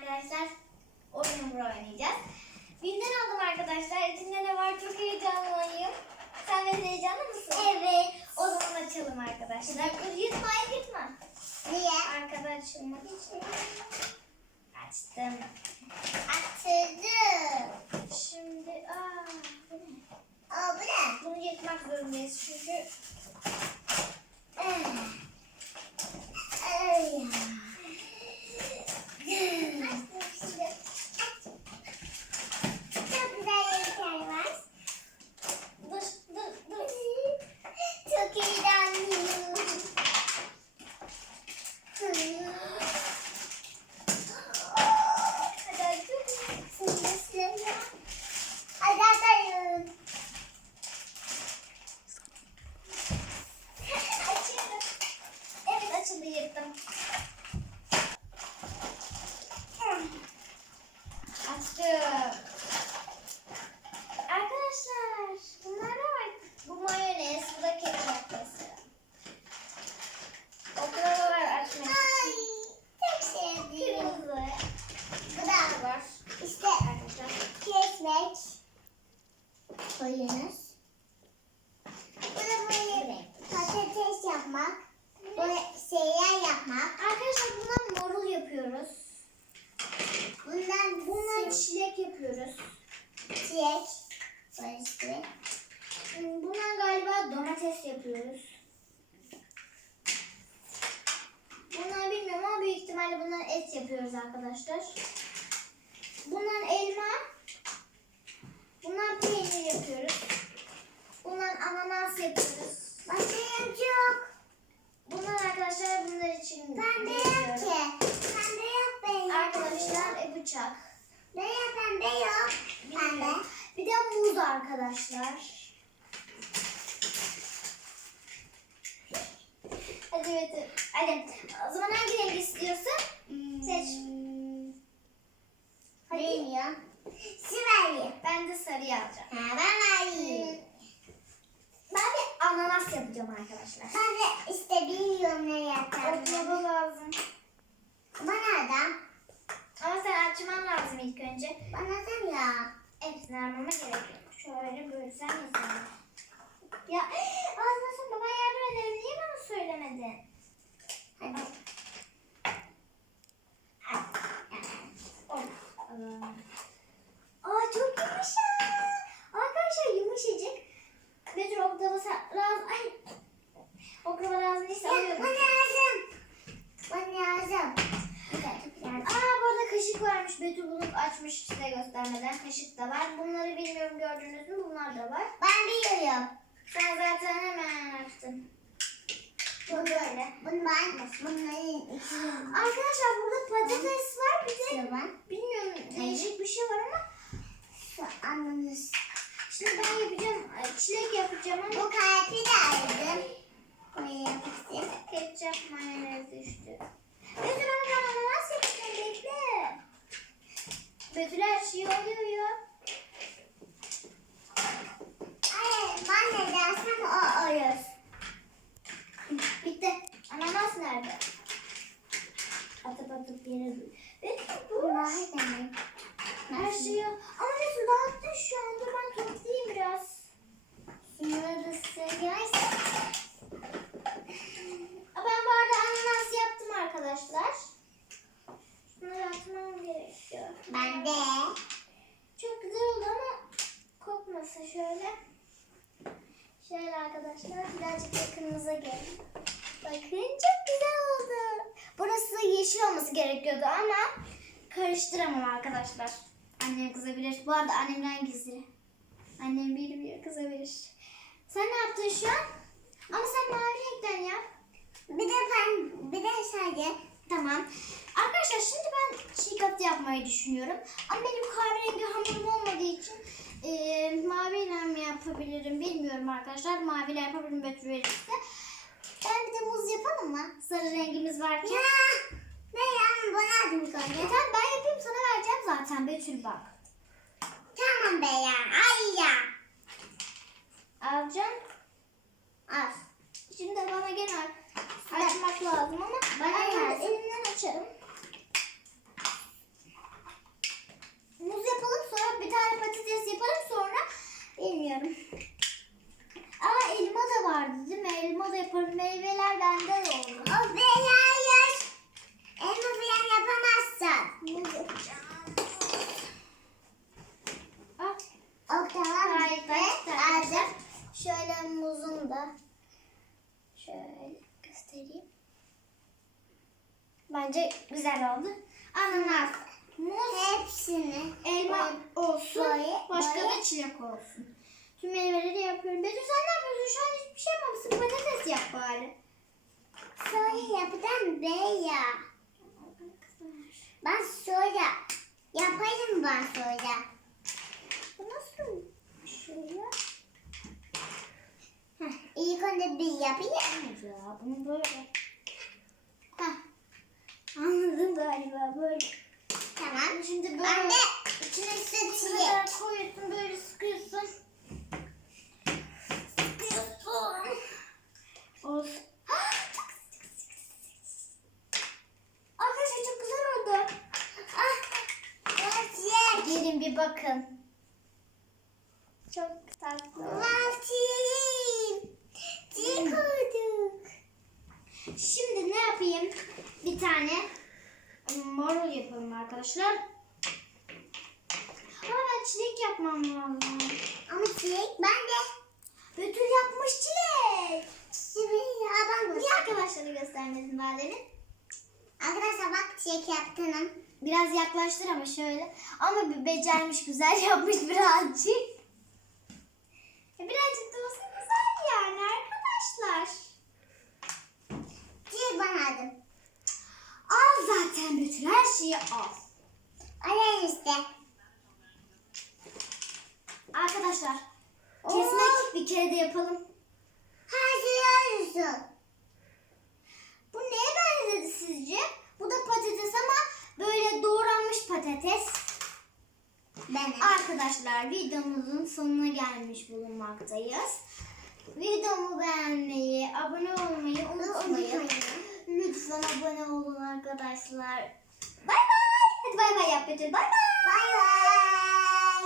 arkadaşlar oyun bura oynayacağız. Binden aldım arkadaşlar. İçinde ne var çok heyecanlıyım. Sen de heyecanlı mısın? Evet. O zaman açalım arkadaşlar. Yırtma yırtma. Niye? Arkada açılmak için. Açtım. Açıldı. Şimdi aa bu ne? Aa bu ne? Bunu yırtmak zorundayız çünkü Eh. Ay. Çok güzel renkler var. dur dur dur. Çok heyecanlıyım. Hadi açalım. Şimdi sıra. Hadi atalım. Açıyorum. Açıldı yırttım. Açtım. Arkadaşlar bunlar da var. Bu mayonez, bu da ketçap mesela. Oklava var açmak Ay, çok sevdim. Kırmızı. Bu da var. işte Arkadaşlar. kesmek koyunuz. Bu da böyle patates yapmak, böyle şeyler yapmak. Arkadaşlar bundan morul yapıyoruz. Bundan Bundan çilek yapıyoruz. çilek, böyle. Hmm, Bundan galiba domates yapıyoruz. Bunlar bilmiyorum ama büyük ihtimalle bundan et yapıyoruz arkadaşlar. Bundan elma. Bundan peynir yapıyoruz. Bundan ananas yapıyoruz. Bakayım çok. Bunlar arkadaşlar bunlar için Pembe yok yapıyorum. ki. Pembe yok benim. Arkadaşlar e, bıçak. Benim pembe yok. Pembe. Bir de muz arkadaşlar. Hadi evet. Hadi. O zaman hangi renk istiyorsun? Seç. Hadi. Bilmiyorum. Sıvayı. Ben de sarıyı alacağım. Ha ben alayım. Ben bir ananas yapacağım arkadaşlar. Ben de işte bilmiyorum ne yapacağım. Oklava lazım. Bana da. Ama sen açman lazım ilk önce. Bana da ya. Hepsini almama gerek yok. Şöyle bölsem mesela. Ya ağzına baba yardım ederim. Niye bana söylemedin? Hadi. Aa çok yumuşak. Arkadaşlar yumuşacık. Betül oklava lazım. Ay. Oklava lazım değilse alıyorum. bana lazım. Bana lazım. Aa bu arada kaşık varmış. Betül bunu açmış size göstermeden. Kaşık da var. Bilmiyorum gördünüz mü? Bunlar da var. Ben biliyorum. Sen zaten hemen açtın. Bu böyle. Bundan, bunların içine Arkadaşlar burada patates var. Bir de var. bilmiyorum değişik bir şey var ama anladınız. şimdi ben yapacağım. Çilek yapacağım ama Bu kalbi de aldım. Yapıştım. ketçap mayonez düştü. Betül ama ben ananas yapacağım. Bekle. Betül her şey oluyor Her şeyi. Ama Betül dağıttın şu anda. Ben toplayayım biraz. Şunları da sığıyoruz. Aa, Ben bu arada ananas yaptım arkadaşlar. Şunları atmam gerekiyor. Ben de. Çok güzel oldu ama kokmasın şöyle. Şöyle arkadaşlar birazcık yakınınıza gelin. Bakın çok güzel oldu. Burası yeşil olması gerekiyordu ama karıştıramam arkadaşlar. Annem kızabilir. Bu arada annemden gizli. Annem bilmiyor kızabilir. Sen ne yaptın şu an? Ama sen mavi renkten yap. Bir de ben, bir de sadece Tamam. Arkadaşlar şimdi ben çiğ köfte yapmayı düşünüyorum. Ama benim kahverengi hamurum olmadığı için e, maviyle mi yapabilirim bilmiyorum arkadaşlar. Maviyle yapabilirim Betül verirse. Ben bir de muz yapalım mı? Sarı rengimiz varken. Ya, ne ya, bana adım E, koydu. tamam ben yapayım sana zaten Betül bak. Tamam be ya, ay ya. Alacağım. Al. Şimdi bana gene açmak lazım ama ben elimden açarım. Bence güzel oldu. Ananas, muz, Hepsini. elma olsun. Böyle, başka böyle. da çilek olsun. Tüm meyveleri yapıyorum. Betül sen ne yapıyorsun? Şu an hiçbir şey yapmamışsın. Patates yap bari. Soya yapacağım Beya. Ben soya. Yaparım ben soya. Bu nasıl bir şey İlk önce bir yapayım. Ya bunu böyle. Heh. Anladın galiba böyle. Tamam. Şimdi böyle Anne içine kadar koyuyorsun böyle sıkıyorsun. Sıkıyorsun. Olsun. Arkadaşlar çok güzel oldu. Vaziyet. Gelin bir bakın. Çok tatlı. Vaziyet. Çiğ koyduk. Şimdi ne yapayım? Bir tane marul yapalım arkadaşlar. Ama ben çilek yapmam lazım. Ama çilek ben de. Betül yapmış çilek. Şimdi ya ben Niye arkadaşlara göstermedin Badenin? Arkadaşlar bak çilek yaptım. Biraz yaklaştır ama şöyle. Ama bir becermiş, güzel yapmış birazcık. Ya birazcık da olsa güzel yani arkadaşlar. Çilek ben aldım. Al zaten Betül her şeyi al. Alın işte. Arkadaşlar Oo. kesmek bir kere de yapalım. Hazırlıyorsun. Bu neye benzedi sizce? Bu da patates ama böyle doğranmış patates. Benim. Arkadaşlar videomuzun sonuna gelmiş bulunmaktayız. Videomu beğenmeyi, abone olmayı unutmayın. Lütfen abone olun arkadaşlar. Bay bay. Hadi bay bay yap Betül. Bay bay. Bay bay.